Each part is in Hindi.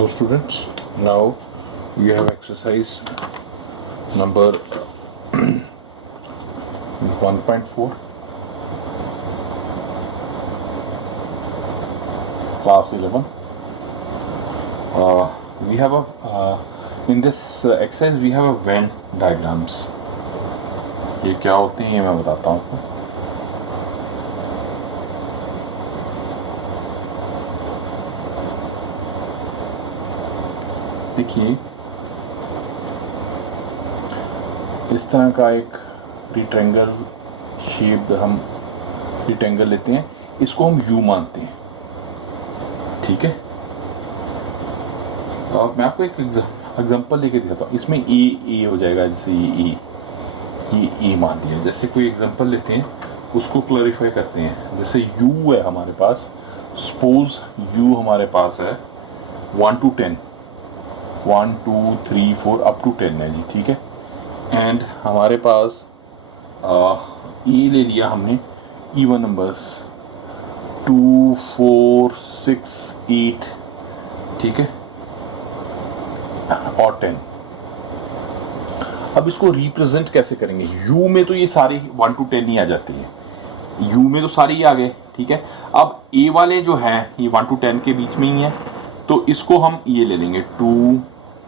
Hello students, now you have exercise number 1.4, class 11. We have in this exercise we have a Venn diagrams. ये क्या होते हैं ये मैं बताता हूँ आपको. देखिए इस तरह का एक रेक्टेंगल शेप हम रेक्टेंगल लेते हैं, इसको हम U मानते हैं. ठीक है, और मैं आपको एक एग्जांपल लेके दिखाता हूँ. इसमें ए हो जाएगा, जैसे ये ए मान लिया. जैसे कोई एग्जांपल लेते हैं, उसको क्लैरिफाई करते हैं. जैसे U है हमारे पास, सपोज U हमारे पास है 1 to 10, 1 2 3 4 अप टू 10 है जी. ठीक है, एंड हमारे पास ए ले लिया हमने इवन नंबर्स 2 4 6 8. ठीक है, और 10. अब इसको रिप्रेजेंट कैसे करेंगे? यू में तो ये सारे 1 to 10 ही आ जाते हैं, यू में तो सारे ही आ गए. ठीक है, अब ए वाले जो हैं ये 1 to 10 के बीच में ही है, तो इसको हम ये ले लेंगे 2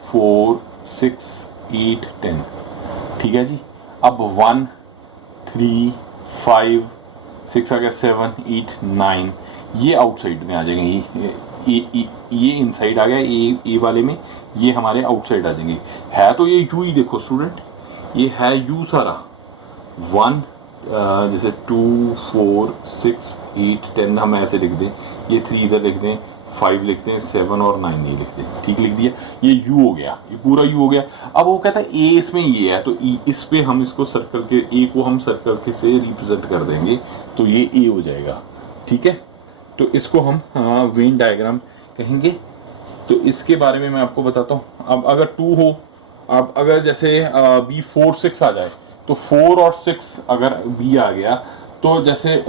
4 6 8 10. ठीक है जी. अब 1 3 5 6 आ गया, 7 8 9 ये आउटसाइड में आ जाएंगे. ये इनसाइड आ गया ए वाले में, ये हमारे आउटसाइड आ जाएंगे. है तो ये यू ही, देखो स्टूडेंट ये है यू सारा. 1 जैसे 2 4 6 8 10 हम ऐसे लिख दें, ये 3 इधर लिख दें, 5 लिखते हैं, 7 और 9 नहीं लिखते. ठीक, लिख दिया. ये यू हो गया, ये पूरा यू हो गया. अब वो कहता है ए इसमें ये है, तो इस पे हम इसको सर्कल के ए को हम सर्कल के से रिप्रेजेंट कर देंगे, तो ये ए हो जाएगा. ठीक है, तो इसको हम वेन डायग्राम कहेंगे. तो इसके बारे में मैं आपको बताता हूँ. अब अगर 2 हो, अब अगर जैसे बी 4 6 आ जाए, तो 4 और 6 अगर बी आ गया, तो जैसे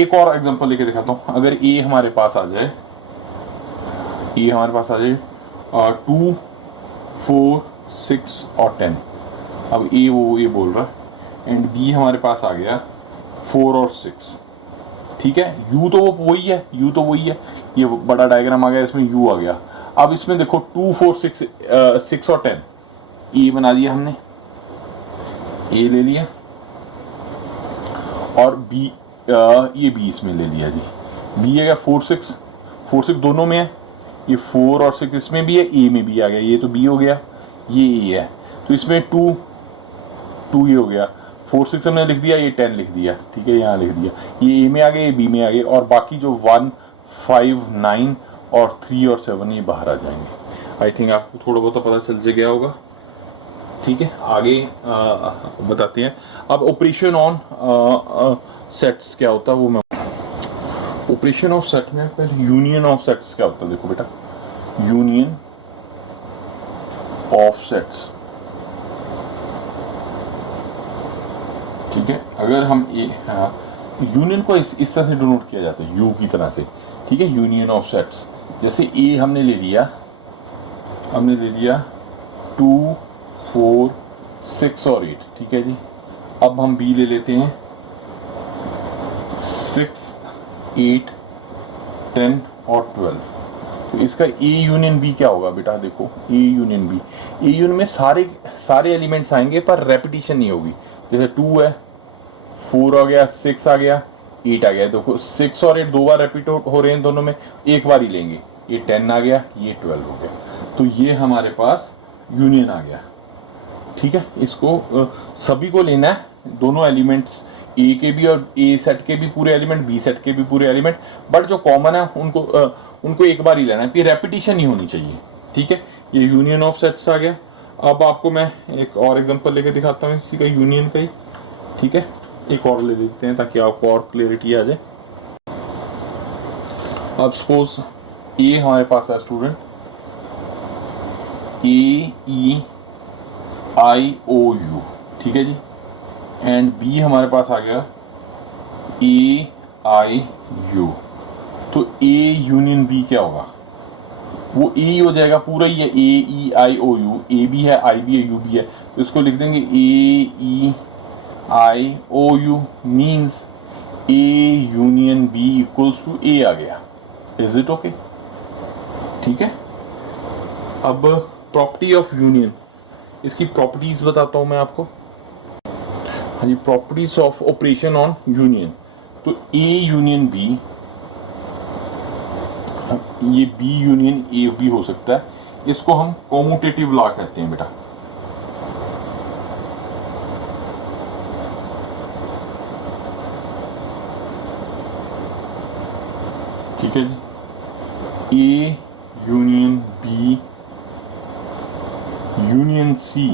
एक और एग्जांपल लेके दिखाता हूँ. अगर ए हमारे पास आ जाए, ए हमारे पास आ जाए 2 4 6 और 10. अब ए वो ये बोल रहा है, एंड बी हमारे पास आ गया 4 और 6. ठीक है, यू तो वो वही है, यू तो वही है, ये बड़ा डायग्राम आ गया, इसमें यू आ गया. अब इसमें देखो 2 4 6 और 10 ए बना दिया हमने, ए ले लिया, और बी ये बी इसमें ले लिया जी. बी आ गया 4 6 दोनों में है, ये 4 और 6 इसमें भी है, ए में भी आ गया. ये तो बी हो गया, ये ए है, तो इसमें 2 ये हो गया. 4 6 हमने लिख दिया, ये 10 लिख दिया. ठीक है, यहाँ लिख दिया, ये ए में आ गए, ये बी में आ गए, और बाकी जो 1 5 9 और 3 और 7 ये बाहर आ जाएंगे. आई थिंक आपको थोड़ा बहुत पता चल गया होगा. ठीक है, आगे बताते हैं. अब ऑपरेशन ऑन सेट्स क्या होता है वो मैं, ऑपरेशन ऑफ सेट में पहले यूनियन ऑफ सेट्स क्या होता है. देखो बेटा, यूनियन ऑफ सेट्स. ठीक है, अगर हम यूनियन को इस तरह से डिनोट किया जाता है, यू की तरह से. ठीक है, यूनियन ऑफ सेट्स. जैसे ए हमने ले लिया 2 4 6 और 8. ठीक है जी. अब हम बी ले लेते हैं 6 8 10 और 12. तो इसका ए यूनियन बी क्या होगा बेटा? देखो A union B, A union में सारे एलिमेंट्स आएंगे पर रेपिटेशन नहीं होगी. जैसे 2 है, 4 आ गया, 6 आ गया, 8 आ गया. देखो 6 और 8 दो बार रिपीट हो रहे हैं, दोनों में एक बार ही लेंगे. ये 10 आ गया, ये 12 हो गया. तो ये हमारे पास यूनियन आ गया. ठीक है, इसको सभी को लेना है, दोनों एलिमेंट्स, ए के भी और ए सेट के भी पूरे एलिमेंट, बी सेट के भी पूरे एलिमेंट, बट जो कॉमन है उनको एक बार ही लेना है, फिर रेपिटेशन नहीं होनी चाहिए. ठीक है, ये यूनियन ऑफ सेट्स आ गया. अब आपको मैं एक और एग्जांपल लेके दिखाता हूँ इसी का, यूनियन का ही. ठीक है, एक और ले लेते हैं ताकि आपको और क्लियरिटी आ जाए. अब सपोज ए हमारे पास है स्टूडेंट, AEIOU. ठीक है जी. एंड बी हमारे पास आ गया AIU. तो A यूनियन B क्या होगा? वो ए ही हो जाएगा, पूरा ही है, ए ई आई ओ यू, ए भी है, आई भी है, यू भी है, तो इसको लिख देंगे A E I O U, means A union B equals to A आ गया। Is it okay? ठीक है। अब प्रॉपर्टी ऑफ यूनियन, इसकी प्रॉपर्टीज बताता हूं मैं आपको। हाँ जी, properties of operation on union. तो ए यूनियन बी, ये बी यूनियन ए भी हो सकता है, इसको हम कॉम्यूटेटिव लॉ कहते हैं बेटा। ठीक है जी। A union B union C,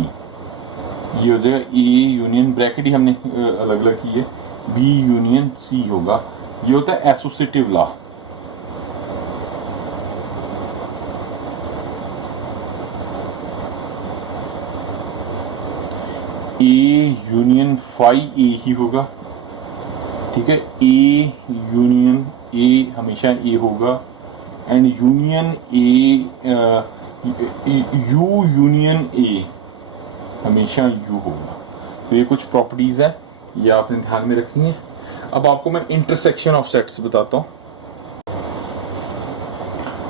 ये हो जाएगा ए यूनियन, ब्रैकेट ही हमने अलग अलग की है, बी यूनियन सी होगा। ये होता है associative law. A union phi A ही होगा। ठीक है, ए यूनियन ए हमेशा ए होगा, and union A, U union A हमेशा यू होगा। तो ये कुछ प्रॉपर्टीज है, ये आपने ध्यान में रखनी है। अब आपको मैं इंटरसेक्शन ऑफ सेट्स बताता हूँ।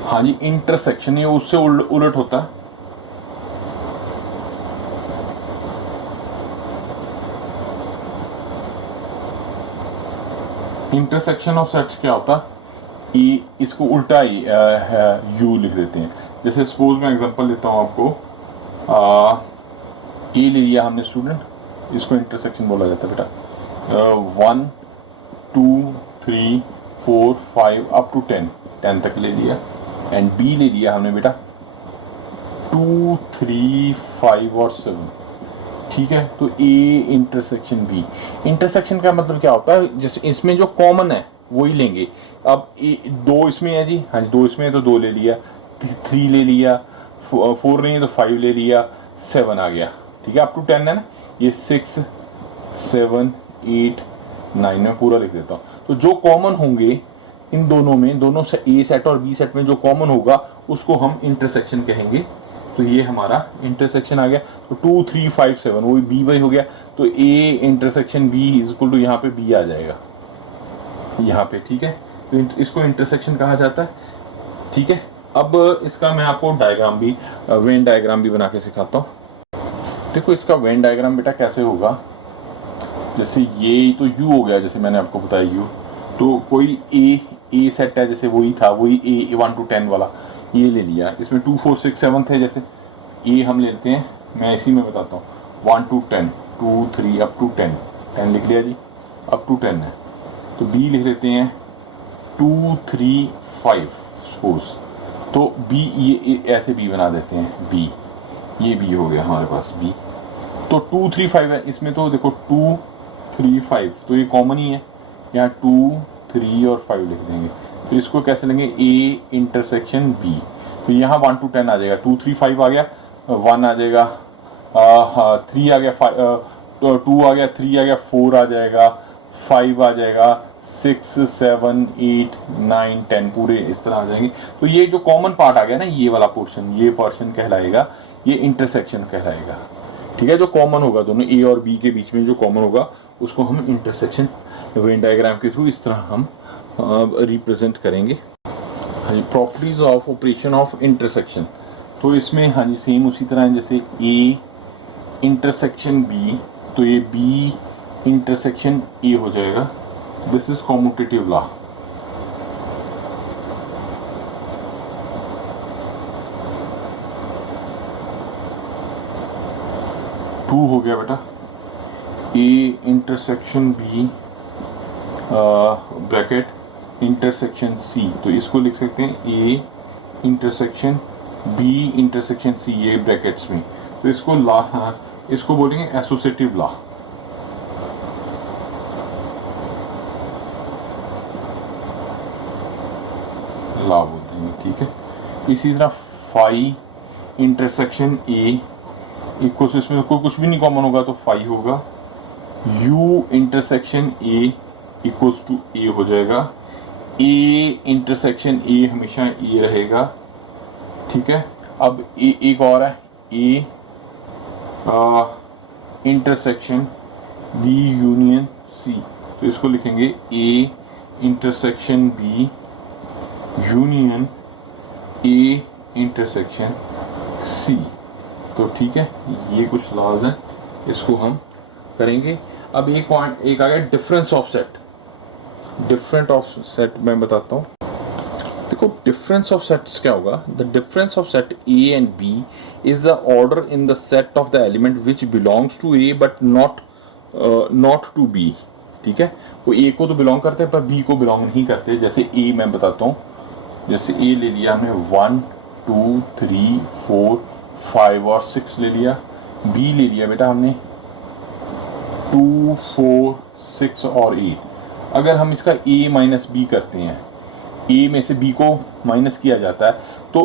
हाँ जी, इंटरसेक्शन ये उससे उलट होता है। इंटरसेक्शन ऑफ सेट्स क्या होता है? ई, इसको उल्टा यू लिख देते हैं। जैसे सपोज मैं एग्जांपल देता हूँ आपको, ए ले लिया हमने स्टूडेंट, इसको इंटरसेक्शन बोला जाता है बेटा। 1 2 3 4 5 अप टू 10 तक ले लिया, एंड बी ले लिया हमने बेटा 2 3 5 और 7। ठीक है, तो ए इंटरसेक्शन बी। इंटरसेक्शन का मतलब क्या होता है? जैसे इसमें जो कॉमन है वही लेंगे। अब दो इसमें है जी, हाँ जी, दो इसमें है तो 2 ले लिया, 3 ले लिया, 4 नहीं है तो 5 ले लिया, 7 आ गया। ठीक है, अप टू 10 है ना, ये 6 7 8 9 में पूरा लिख देता हूँ। तो जो कॉमन होंगे इन दोनों में, दोनों से ए सेट और बी सेट में जो कॉमन होगा उसको हम इंटरसेक्शन कहेंगे। तो ये हमारा इंटरसेक्शन आ गया। तो 2 3 5 7 वो बी बाई हो गया, तो A intersection B is equal to यहाँ पे बी आ जाएगा यहाँ पे। ठीक है, तो इसको इंटरसेक्शन कहा जाता है। ठीक है, अब इसका मैं आपको डायग्राम भी, वेन डायग्राम भी बना के सिखाता हूँ। देखो इसका वेन डायग्राम बेटा कैसे होगा, जैसे ये तो यू हो गया, जैसे मैंने आपको बताया यू, तो कोई ए सेट है, जैसे वही था, वही ए 1 to 10 वाला ये ले लिया। इसमें 2 4 6 7 थे, जैसे ए हम ले लेते हैं, मैं इसी में बताता हूँ, 1 to 10 2 3 अप टू 10 लिख लिया जी, अप टू 10 है। तो बी लिख लेते हैं 2 3 5 सपोज, तो बी ये ऐसे बी बना देते हैं, बी ये बी हो गया हमारे पास बी। तो 2 3 5 है, इसमें तो देखो 2 3 5 तो ये कॉमन ही है, यहाँ 2 3 और 5 लिख देंगे। तो इसको कैसे लेंगे, ए इंटरसेक्शन बी। तो यहाँ 1 to 10 आ जाएगा, 2 3 5 आ गया, 1 आ जाएगा, 3 आ गया, 2 आ गया, 3 आ गया, 4 आ जाएगा, 5 आ जाएगा, 6 7 8 9 10 पूरे इस तरह आ जाएंगे। तो ये जो कॉमन पार्ट आ गया ना, ये वाला पोर्शन, ये पोर्शन कहलाएगा, ये इंटरसेक्शन कहलाएगा। ठीक है, जो कॉमन होगा दोनों ए और बी के बीच में जो कॉमन होगा उसको हम इंटरसेक्शन वेन डायग्राम के थ्रू इस तरह हम रिप्रेजेंट करेंगे। हाँ जी, properties of operation of intersection. तो इसमें हाँ जी सेम उसी तरह है, जैसे ए इंटरसेक्शन बी, तो ये बी इंटरसेक्शन ए हो जाएगा। This is commutative law. Two हो गया बेटा, A intersection B bracket intersection C, तो इसको लिख सकते हैं A intersection B intersection C, ये ब्रैकेट्स में। तो इसको लॉ, इसको बोलेंगे एसोसिएटिव लॉ। लॉ बोलते हैं, ठीक है। इसी तरह फाई इंटरसेक्शन ए इक्वल्स, इसमें कोई कुछ भी नहीं कॉमन होगा तो फाई होगा। U intersection A equals to A हो जाएगा। ए इंटरसेक्शन ए हमेशा ए रहेगा, ठीक है। अब एक और है A intersection B union C, तो इसको लिखेंगे A intersection B union A intersection C. तो ठीक है, ये कुछ लॉज हैं, इसको हम करेंगे। अब एक पॉइंट एक आ गया difference of set. Different of set मैं बताता हूँ। देखो डिफरेंस ऑफ सेट्स क्या होगा, the difference of set A and B is the order in the set of the element which belongs to A but not to B. ठीक है, वो ए को तो बिलोंग करते हैं पर बी को बिलोंग नहीं करते। जैसे ए मैं बताता हूँ, जैसे ए ले लिया हमने 1 2 3 4 5 और 6 ले लिया। बी ले लिया बेटा हमने 2 4 6 और 8। अगर हम इसका a माइनस बी करते हैं, a में से b को माइनस किया जाता है, तो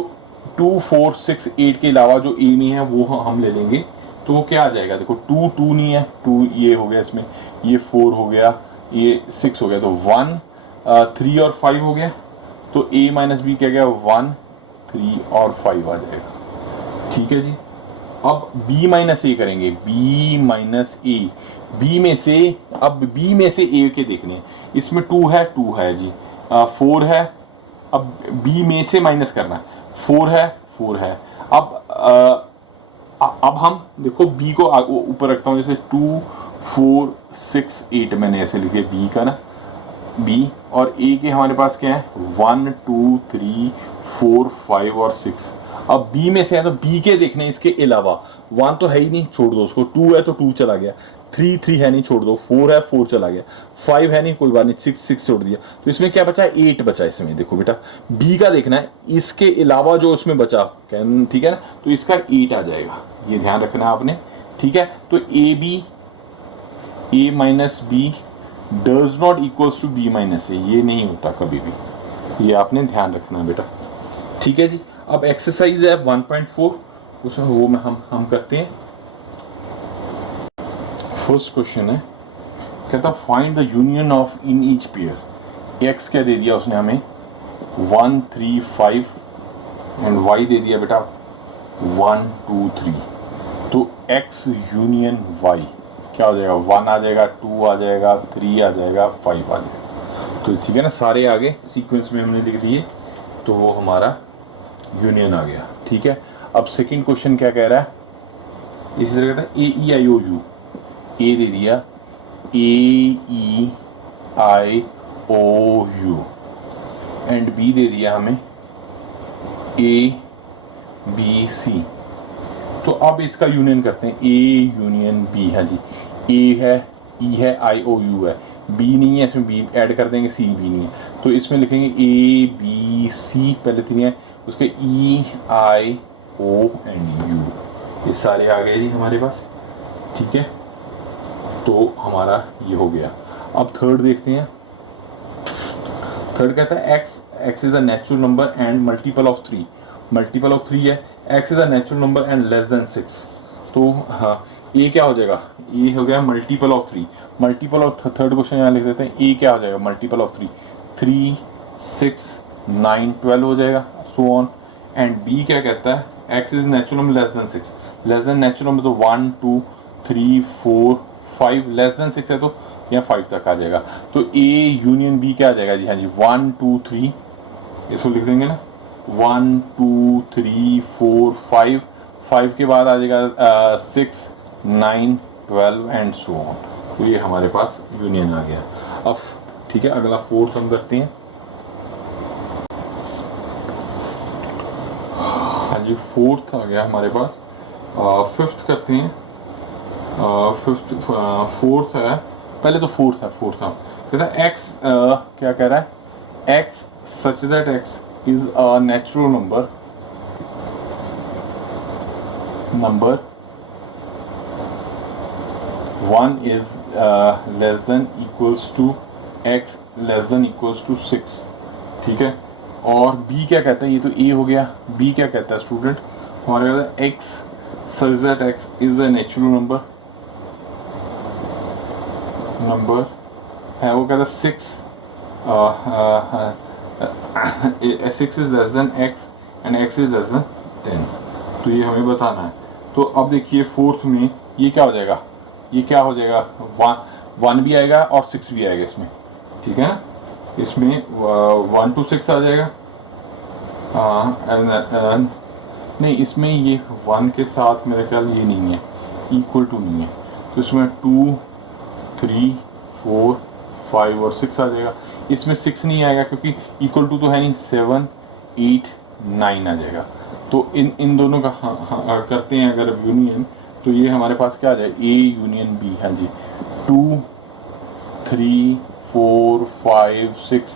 2 4 6 8 के अलावा जो a में है वो हम ले लेंगे। तो वो क्या आ जाएगा, देखो 2 2 नहीं है, 2 ये हो गया, इसमें ये 4 हो गया, ये 6 हो गया, तो 1 3 और 5 हो गया। तो a माइनस बी क्या गया, 1 3 और 5 आ जाएगा। ठीक है जी। अब b माइनस ए करेंगे, b माइनस ए, b में से, अब b में से a के देखने, इसमें 2 है जी, 4 है, अब b में से माइनस करना है, 4 है। अब हम देखो b को ऊपर रखता हूँ, जैसे 2 4 6 8 मैंने ऐसे लिखे b का ना, b, और a के हमारे पास क्या है 1 2 3 4 5 और 6। अब b में से है तो b के देखने, इसके अलावा 1 तो है ही नहीं, छोड़ दो उसको, 2 है तो 2 चला गया, 3 है नहीं, छोड़ दो, 4 है 4 चला गया, 5 है नहीं, कोई बात नहीं, 6 छोड़ दिया। तो इसमें क्या बचा, 8 बचा। इसमें देखो बेटा b का देखना है, इसके अलावा जो उसमें बचा, ठीक है ना, तो इसका 8 आ जाएगा, ये ध्यान रखना है आपने। ठीक है, तो a minus B does not equals to B minus A, ये नहीं होता कभी भी, ये आपने ध्यान रखना है बेटा। ठीक है जी। अब एक्सरसाइज है 1.4, उसमें वो में हम करते हैं। फर्स्ट क्वेश्चन है, कहता find the union of in each pair. X क्या दे दिया उसने हमें 1 3 5 एंड वाई दे दिया बेटा 1 2 3। तो एक्स यूनियन वाई क्या हो जाएगा, 1 आ जाएगा, 2 आ जाएगा, 3 आ जाएगा, 5 आ जाएगा। तो ठीक है ना, सारे आगे सीक्वेंस में हमने लिख दिए, तो वो हमारा यूनियन आ गया। ठीक है। अब सेकंड क्वेश्चन क्या कह रहा है, इसी तरह कहता है ए ई आई ओ यू। ए दे दिया ए E I O you and B दे दिया हमें ए बी सी। तो अब इसका यूनियन करते हैं, ए यूनियन बी। हाँ जी, ए है, ई है, आई ओ यू है, बी नहीं है, इसमें बी ऐड कर देंगे, सी भी नहीं है, तो इसमें लिखेंगे ए बी सी, पहले तीन है, उसके ई आई ओ एंड यू, ये सारे आ गए जी हमारे पास। ठीक है, तो हमारा ये हो गया। अब थर्ड देखते हैं। थर्ड कहता है x is a natural number and multiple of 3। Multiple of 3 है, x is a natural number and less than 6। तो हाँ, ये क्या हो जाएगा, ये हो गया multiple of 3। Multiple of third question यहाँ लिख देते हैं, ए क्या हो जाएगा मल्टीपल ऑफ 3, 3 6 9 12 हो जाएगा, सो ऑन। एंड बी क्या कहता है, x is natural number less than 6। Less than natural number तो 1 2 3 4 5, लेस देन 6 है तो यहाँ 5 तक आ जाएगा। तो ए यूनियन बी क्या आ जाएगा जी, हाँ जी 1 2 3, इसको लिख देंगे ना, 1 2 3 4 5, 5 के बाद आ जाएगा 6 9 12 एंड सो ऑन। तो ये हमारे पास यूनियन आ गया। अब ठीक है, अगला फोर्थ हम करते हैं। हाँ जी, फोर्थ आ गया हमारे पास। फिफ्थ करते हैं। फिफ्थ फोर्थ है, पहले तो फोर्थ है कहता है एक्स क्या कह रहा है, x such that x is a natural number 1 is less than equals to x less than equals to 6। ठीक है, और b क्या कहता है, ये तो a हो गया, b क्या कहता है स्टूडेंट, हमारे कहता है x such that x is a natural number है, वो कहता है 6 6 is less than x and x is less than 10, तो ये हमें बताना है। तो अब देखिए फोर्थ में ये क्या हो जाएगा, ये क्या हो जाएगा, 1 भी आएगा और 6 भी आएगा इसमें, ठीक है ना। इसमें 1 to 6 आ जाएगा, नहीं इसमें ये 1 के साथ मेरा ख्याल ये नहीं है, इक्वल टू नहीं है, तो इसमें 2, 3, 4, 5 और 6 आ जाएगा। इसमें 6 नहीं आएगा क्योंकि इक्वल टू तो है नहीं, 7, 8, 9 आ जाएगा। तो इन दोनों का करते हैं अगर यूनियन, तो ये हमारे पास क्या आ जाए, ए यूनियन बी, हाँ जी, 2, 3, 4, 5, 6,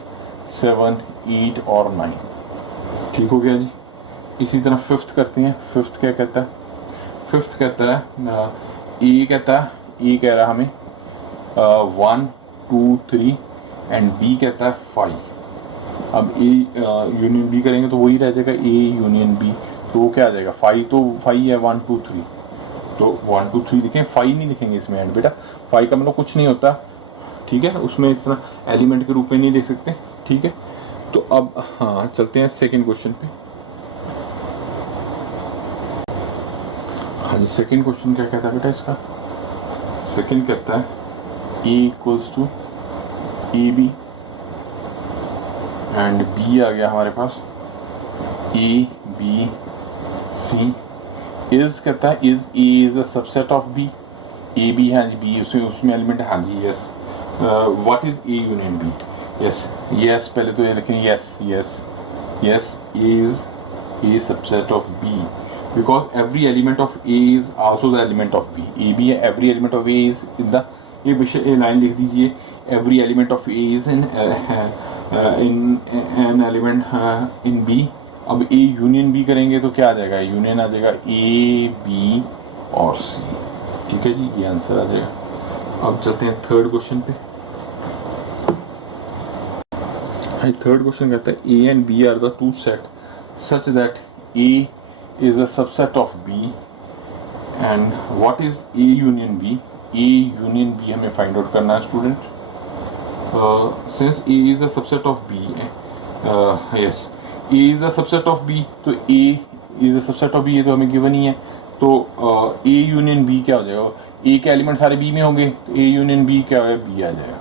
7, 8 और 9, ठीक हो गया जी। इसी तरह फिफ्थ करते हैं। फिफ्थ क्या कहता है, फिफ्थ कहता है ए कहता है, ए कह रहा है हमें 1, 2, 3 एंड बी कहता है 5। अब ए यूनियन बी करेंगे तो वही रह जाएगा ए यूनियन बी, तो वो क्या आ जाएगा, 5 तो 5 है, 1, 2, 3, तो 1, 2, 3 लिखें, 5 नहीं लिखेंगे इसमें एंड बेटा, 5 का मतलब कुछ नहीं होता, ठीक है, उसमें इस तरह एलिमेंट के रूप में नहीं देख सकते, ठीक है। तो अब हाँ चलते हैं सेकेंड क्वेश्चन पे। हाँ जी, सेकेंड क्वेश्चन क्या कहता है बेटा इसका, सेकेंड कहता है A equals to A B and B आ गया हमारे पास ए बी सी, इज कहता है is A is a subset of B, A B है जी, बी उसमें एलिमेंट है, हाँ जी yes. What is A union B, yes yes, पहले तो ये लिखें yes yes yes, A is A subset of B because every element of A is also the element of B, A B है, every element of A is in the, ये विषय लाइन लिख दीजिए, every element of A is in an element in B। अब A यूनियन B करेंगे तो क्या आ जाएगा, यूनियन आ जाएगा A B और C, ठीक है जी, ये आंसर आ जाएगा। अब चलते हैं थर्ड क्वेश्चन पे। हाँ, थर्ड क्वेश्चन कहता है A and B are the two set such that A is a subset of B and what is A union B, A union B हमें find out करना है student. since A is a subset of B, yes A is a subset of B, तो A is a subset of B, ये तो हमें given ही है, तो A union B क्या हो जाएगा, A के एलिमेंट सारे B में होंगे, तो A union B क्या है, B आ जाएगा,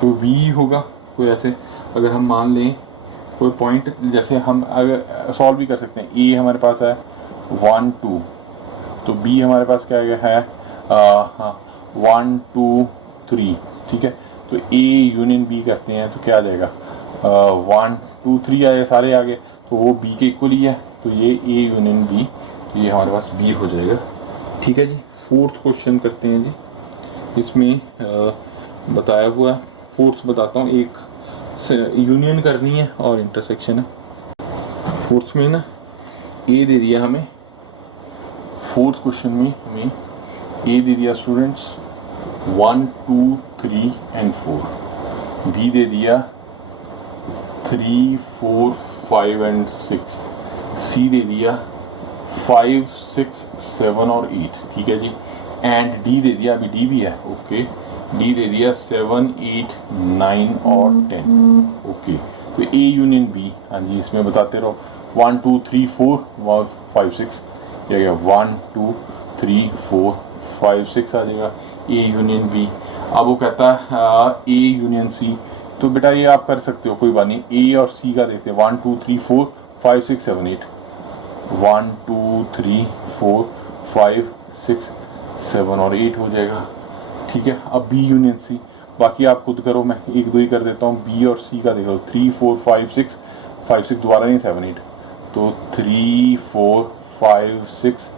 तो B होगा। कोई ऐसे अगर हम मान लें कोई पॉइंट, जैसे हम अगर सॉल्व भी कर सकते हैं, ए हमारे पास है 1, 2, तो बी हमारे पास क्या है 1, 2, 3, ठीक है, तो ए यूनियन बी करते हैं तो क्या आ जाएगा 1, 2, 3 आए, सारे आ गए, तो वो बी के इक्वल ही है, तो ये ए यूनियन बी, तो ये हमारे पास बी हो जाएगा, ठीक है जी। फोर्थ क्वेश्चन करते हैं जी, इसमें बताया हुआ, फोर्थ बताता हूँ, एक यूनियन करनी है और इंटरसेक्शन है। फोर्थ में ना ए दे दिया हमें, फोर्थ क्वेश्चन में हमें ए दे दिया स्टूडेंट्स 1, 2, 3 एंड 4, बी दे दिया 3, 4, 5 एंड 6, सी दे दिया 5, 6, 7 और 8, ठीक है जी, एंड डी दे दिया, अभी डी भी है, ओके, डी दे दिया 7, 8, 9 और 10, ओके, तो ए यूनियन बी, हाँ जी इसमें बताते रहो, 1, 2, 3, 4, 5, 6, ये गया 1, 2, 3, 4, 5, 6 आ जाएगा ए यूनियन बी। अब वो कहता है ए यूनियन सी, तो बेटा ये आप कर सकते हो, कोई बात नहीं, ए और सी का देखते हैं, 1, 2, 3, 4, 5, 6, 7, 8, 1, 2, 3, 4, 5, 6, 7 और 8 हो जाएगा, ठीक है। अब बी यूनियन सी, बाकी आप खुद करो, मैं एक दो ही कर देता हूँ, बी और सी का देखो, 3, 4, 5, 6, 5, 6 दोबारा नहीं, 7, 8, तो 3, 4, 5, 6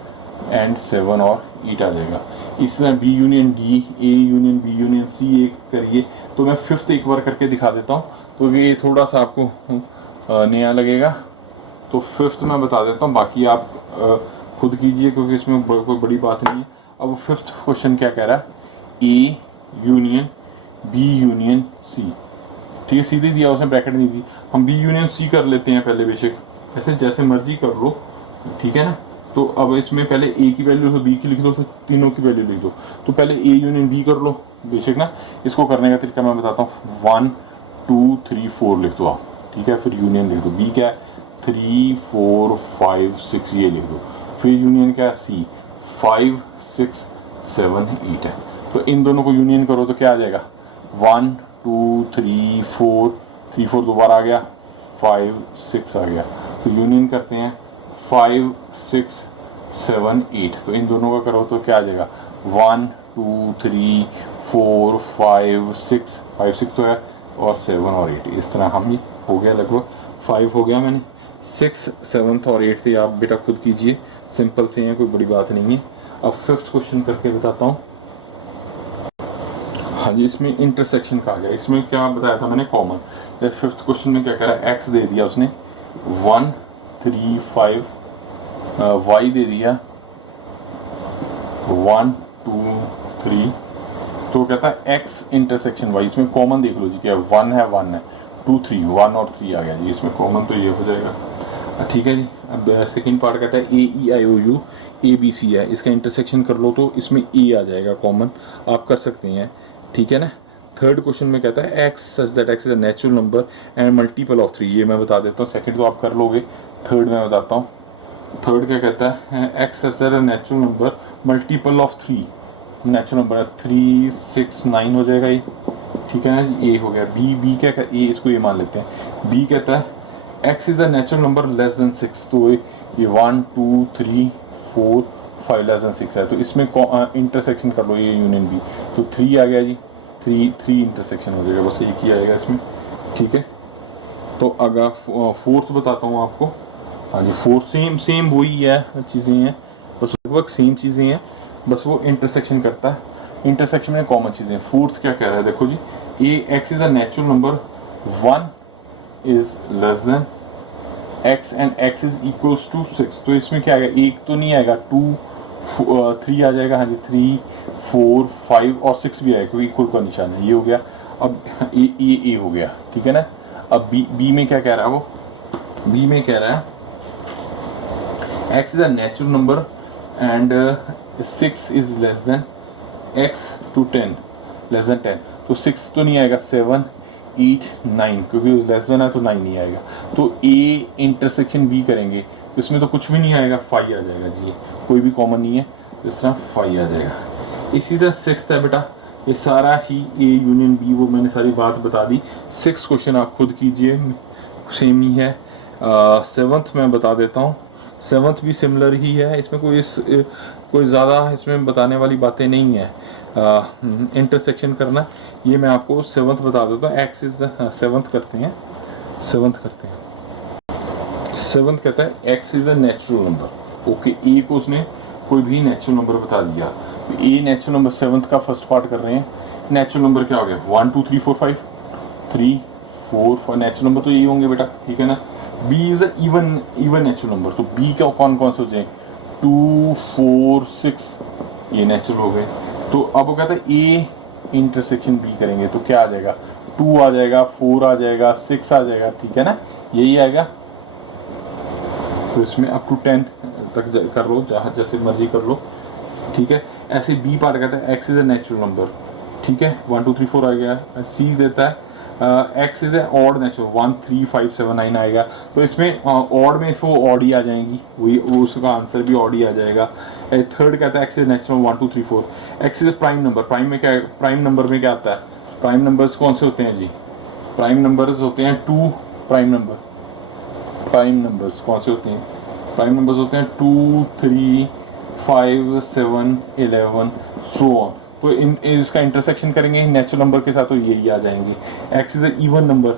एंड 7 और 8 आ जाएगा। इस तरह B union D, A union B union C एक करिए, तो मैं फिफ्थ एक बार करके दिखा देता हूँ, तो ये थोड़ा सा आपको नया लगेगा, तो फिफ्थ मैं बता देता हूँ, बाकी आप खुद कीजिए क्योंकि इसमें कोई बड़ी बात नहीं है। अब फिफ्थ क्वेश्चन क्या कह रहा है, A union B union C, ठीक है, सीधे दिया, उसने ब्रैकेट नहीं दी, हम बी यूनियन सी कर लेते हैं पहले, बेशक ऐसे जैसे मर्जी कर लो, ठीक है ना। तो अब इसमें पहले ए की वैल्यू तो बी की लिख दो, फिर तीनों की वैल्यू लिख दो, तो पहले ए यूनियन बी कर लो, बेशक ना। इसको करने का तरीका मैं बताता हूँ, 1, 2, 3, 4 लिख दो आप, ठीक है, फिर यूनियन लिख दो, बी क्या है 3 4 5 6 ये लिख दो, फिर यूनियन क्या है सी 5 6 7 8 है। तो इन दोनों को यूनियन करो तो क्या आ जाएगा 1 2 3 4 3 4 दोबारा आ गया 5 6 आ गया। तो यूनियन करते हैं 5 6 7 8, तो इन दोनों का करो तो क्या आ जाएगा 1 2 3 4 5 6 5 6 तो है और 7 और 8। इस तरह हम ये हो गया लगभग 5 हो गया मैंने, 6 7 और 8 थे, आप बेटा खुद कीजिए, सिंपल से हैं, कोई बड़ी बात नहीं है। अब 5th क्वेश्चन करके बताता हूँ। हाँ जी, इसमें इंटरसेक्शन का आ गया, इसमें क्या बताया था मैंने कॉमन। 5th क्वेश्चन में क्या कह रहा है, एक्स दे दिया उसने 1 3 5, वाई दे दिया 1 2 3, तो कहता है एक्स इंटरसेक्शन वाई, इसमें कॉमन देख लो जी क्या 1 है 1 है 2 3 1 और 3 आ गया जी, इसमें कॉमन तो ये हो जाएगा। ठीक है जी। अब सेकंड पार्ट कहता है ए E I O U A B सी है, इसका इंटरसेक्शन कर लो तो इसमें ए आ जाएगा कॉमन, आप कर सकते हैं, ठीक है ना। 3rd क्वेश्चन में कहता है x such that x is a natural number and multiple of 3, ये मैं बता देता हूँ, सेकंड तो आप कर लोगे, 3rd मैं बताता हूँ। 3rd क्या कहता है x such that a natural number multiple of 3, natural number है 3 6 9 हो जाएगा ये, ठीक है ना जी। ए हो गया। बी क्या कहता है, ए इसको ये मान लेते हैं, बी कहता है x is the natural number less than 6, तो ये 1 2 3 4 5 लेस देन 6 है, तो इसमें इंटरसेक्शन कर लो ये यूनियन बी, तो 3 आ गया जी, 3 इंटरसेक्शन हो जाएगा, बस ये किया जाएगा इसमें, ठीक है। तो अगर 4th बताता हूँ आपको। हाँ जी, 4th सेम वही है, चीज़ें हैं बस लगभग सेम चीज़ें हैं, बस वो इंटरसेक्शन करता है, इंटरसेक्शन में कॉमन चीज़ें। 4th क्या कह रहा है देखो जी, A x is a natural number 1 is less than x and x is equals to 6, तो इसमें क्या आएगा, एक तो नहीं आएगा 2 3 आ जाएगा, हाँ जी 3 4 5 और 6 भी आएगा क्योंकि इक्वल का निशान है, ये हो गया। अब ए हो गया, ठीक है ना। अब बी में क्या कह रहा है वो, बी में कह रहा है x is a natural number and 6 is less than x to 10 less than 10, तो 6 तो नहीं आएगा, 7 8 9, क्योंकि लेस देन है तो 9 नहीं आएगा, तो ए इंटरसेक्शन बी करेंगे तो इसमें तो कुछ भी नहीं आएगा, 5 आ जाएगा जी, कोई भी कॉमन नहीं है, इस तरह 5 आ जाएगा। इसी तरह 6th है बेटा, ये सारा ही ए यूनियन बी, वो मैंने सारी बात बता दी। 6th क्वेश्चन आप खुद कीजिए, सेम ही है। 7th मैं बता देता हूँ, 7th भी सिमिलर ही है, इसमें कोई ज़्यादा इसमें बताने वाली बातें नहीं है। इंटरसेक्शन करना, ये मैं आपको 7th बता देता हूँ। एक्स इज 7th करते हैं, 7th कहता है x is a natural number, okay. A को उसने कोई भी नेचुरल नंबर बता दिया, तो ए नेचुरल नंबर 7th का फर्स्ट पार्ट कर रहे हैं। नेचुरल नंबर क्या हो गया 1 2 3 4 5, 3 4 5 नेचुरल नंबर तो ये होंगे बेटा, ठीक है ना। B is a even natural number, तो बी का कौन कौन से हो जाए 2 4 6, ये नेचुरल हो गए। तो अब वो कहता है ए इंटरसेक्शन बी करेंगे तो क्या आ जाएगा, 2 आ जाएगा, 4 आ जाएगा, 6 आ जाएगा, ठीक है ना, यही आएगा। तो इसमें अप टू 10 तक कर लो, जहाँ जैसे मर्जी कर लो, ठीक है। ऐसे बी पार्ट कहता है x is a natural number, ठीक है, 1 2 3 4 आ गया। सी देता है x is a odd natural, 1 3 5 7 9 आएगा, तो इसमें ऑड में वो ऑड ही आ जाएंगी, वही उसका आंसर भी ऑड ही आ जाएगा। 3rd कहता है x is natural 1 2 3 4, x is a prime number, prime में क्या, प्राइम नंबर में क्या आता है, प्राइम नंबर्स कौन से होते हैं जी, प्राइम नंबर्स होते हैं 2 प्राइम नंबर, प्राइम नंबर्स कौन से होते हैं, प्राइम नंबर्स होते हैं 2 3 5 7 11 सो ऑन। तो इसका इंटरसेक्शन करेंगे नेचुरल नंबर के साथ तो यही आ जाएंगे। X is a even number,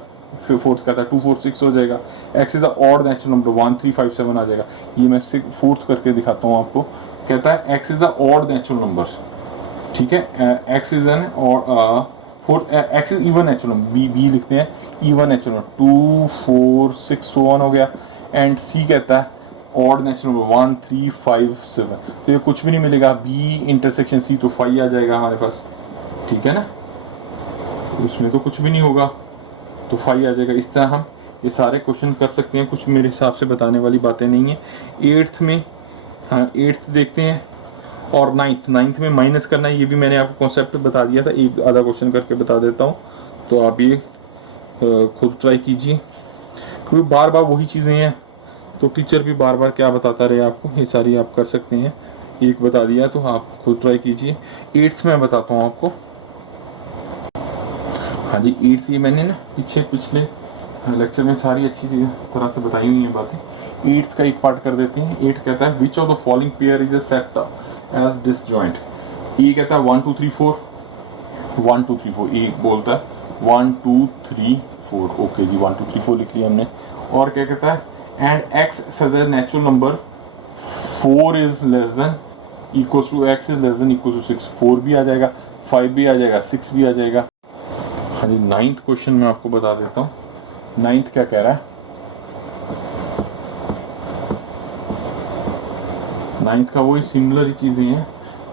फिर 4th कहता है 2 4 6 हो जाएगा। X is a odd natural number 1 3 5 7 आ जाएगा, ये मैं 4th करके दिखाता हूँ आपको। कहता है x is a odd natural number, ठीक है, एक्स इज एन और X is even natural number, B लिखते हैं even natural number 2 4 6 so on हो गया। एंड सी कहता है ऑड नेचुरल नंबर 1 3 5 7, तो ये कुछ भी नहीं मिलेगा, बी इंटरसेक्शन सी तो 5 आ जाएगा हमारे पास, ठीक है ना, उसमें तो कुछ भी नहीं होगा तो 5 आ जाएगा। इस तरह हम ये सारे क्वेश्चन कर सकते हैं, कुछ मेरे हिसाब से बताने वाली बातें नहीं है। 8th में, हाँ 8th देखते हैं, और 9th में माइनस करना है, ये भी मैंने आपको कॉन्सेप्ट बता दिया था, एक आधा क्वेश्चन करके बता देता हूँ, तो आप ये खुद ट्राई कीजिए, क्योंकि बार बार वही चीज़ें हैं, तो टीचर भी बार बार क्या बताता रहे आपको, ये सारी आप कर सकते हैं। एक बता दिया तो आप खुद ट्राई कीजिए। 8th में बताता हूँ आपको। हाँ जी 8th ये मैंने ना पिछले लेक्चर में सारी अच्छी तरह से बताई हुई हैं बातें। 8th का एक पार्ट कर देते हैं। 8 कहता है which of the following pair is a set as disjoint. ये कहता है 1 2 3 4, 1 2 3 4, एक बोलता है 1 2 3 4। ओके जी 1 2 3 4 लिख लिया हमने। और क्या कहता है and x as a natural number 4 is less than equal to x is less than equal to 6। 4 भी आ जाएगा, 5 भी आ जाएगा, 6 भी आ जाएगा। हाँ जी 9th क्वेश्चन मैं आपको बता देता हूँ। 9th क्या कह रहा है, 9th का वही सिमिलर ही चीज़ें हैं।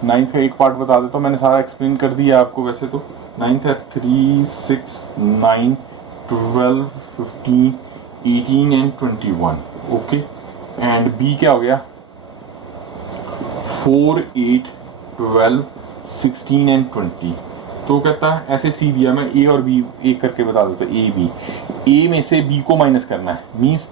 9th का एक पार्ट बता देता हूँ, मैंने सारा एक्सप्लेन कर दिया आपको वैसे तो। 9th है 3 6 9 12 15 18 एंड 21। ओके एंड बी क्या हो गया 4 8 12 16 एंड 20। तो कहता है ऐसे सी दिया, मैं ए और बी एक करके बता देता हूँ। ए बी, ए में से बी को माइनस करना है, मीन्स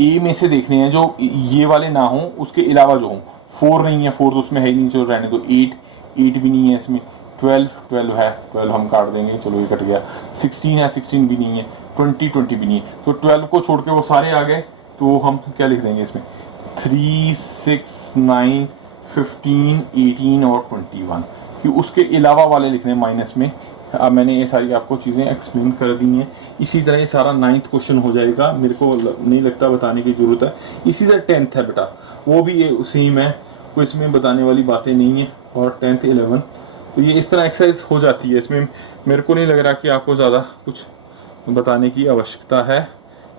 ए में से देखने हैं जो ये वाले ना हो उसके अलावा जो हो। 4 नहीं है, 4 तो उसमें है ही नहीं, चलो रहने दो। 8 भी नहीं है इसमें। 12 है, 12 हम काट देंगे, चलो ये कट गया। 16 है, 16 भी नहीं है। 20 भी नहीं है। तो 12 को छोड़ के वो सारे आ गए, तो हम क्या लिख देंगे इसमें 3 6 9 15 18 और 21, कि उसके अलावा वाले लिखने माइनस में। अब मैंने ये सारी आपको चीज़ें एक्सप्लेन कर दी हैं। इसी तरह ये सारा 9th क्वेश्चन हो जाएगा, मेरे को नहीं लगता बताने की ज़रूरत है। इसी तरह 10th है बेटा, वो भी ये सेम है, कोई इसमें बताने वाली बातें नहीं है। और 10th 11, तो ये इस तरह एक्सरसाइज हो जाती है। इसमें मेरे को नहीं लग रहा कि आपको ज़्यादा कुछ बताने की आवश्यकता है,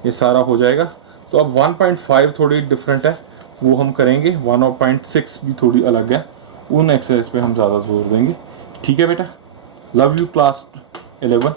ये सारा हो जाएगा। तो अब 1.5 थोड़ी डिफरेंट है, वो हम करेंगे। 1.6 भी थोड़ी अलग है, उन एक्सरसाइज पे हम ज़्यादा जोर देंगे। ठीक है बेटा, लव यू क्लास 11।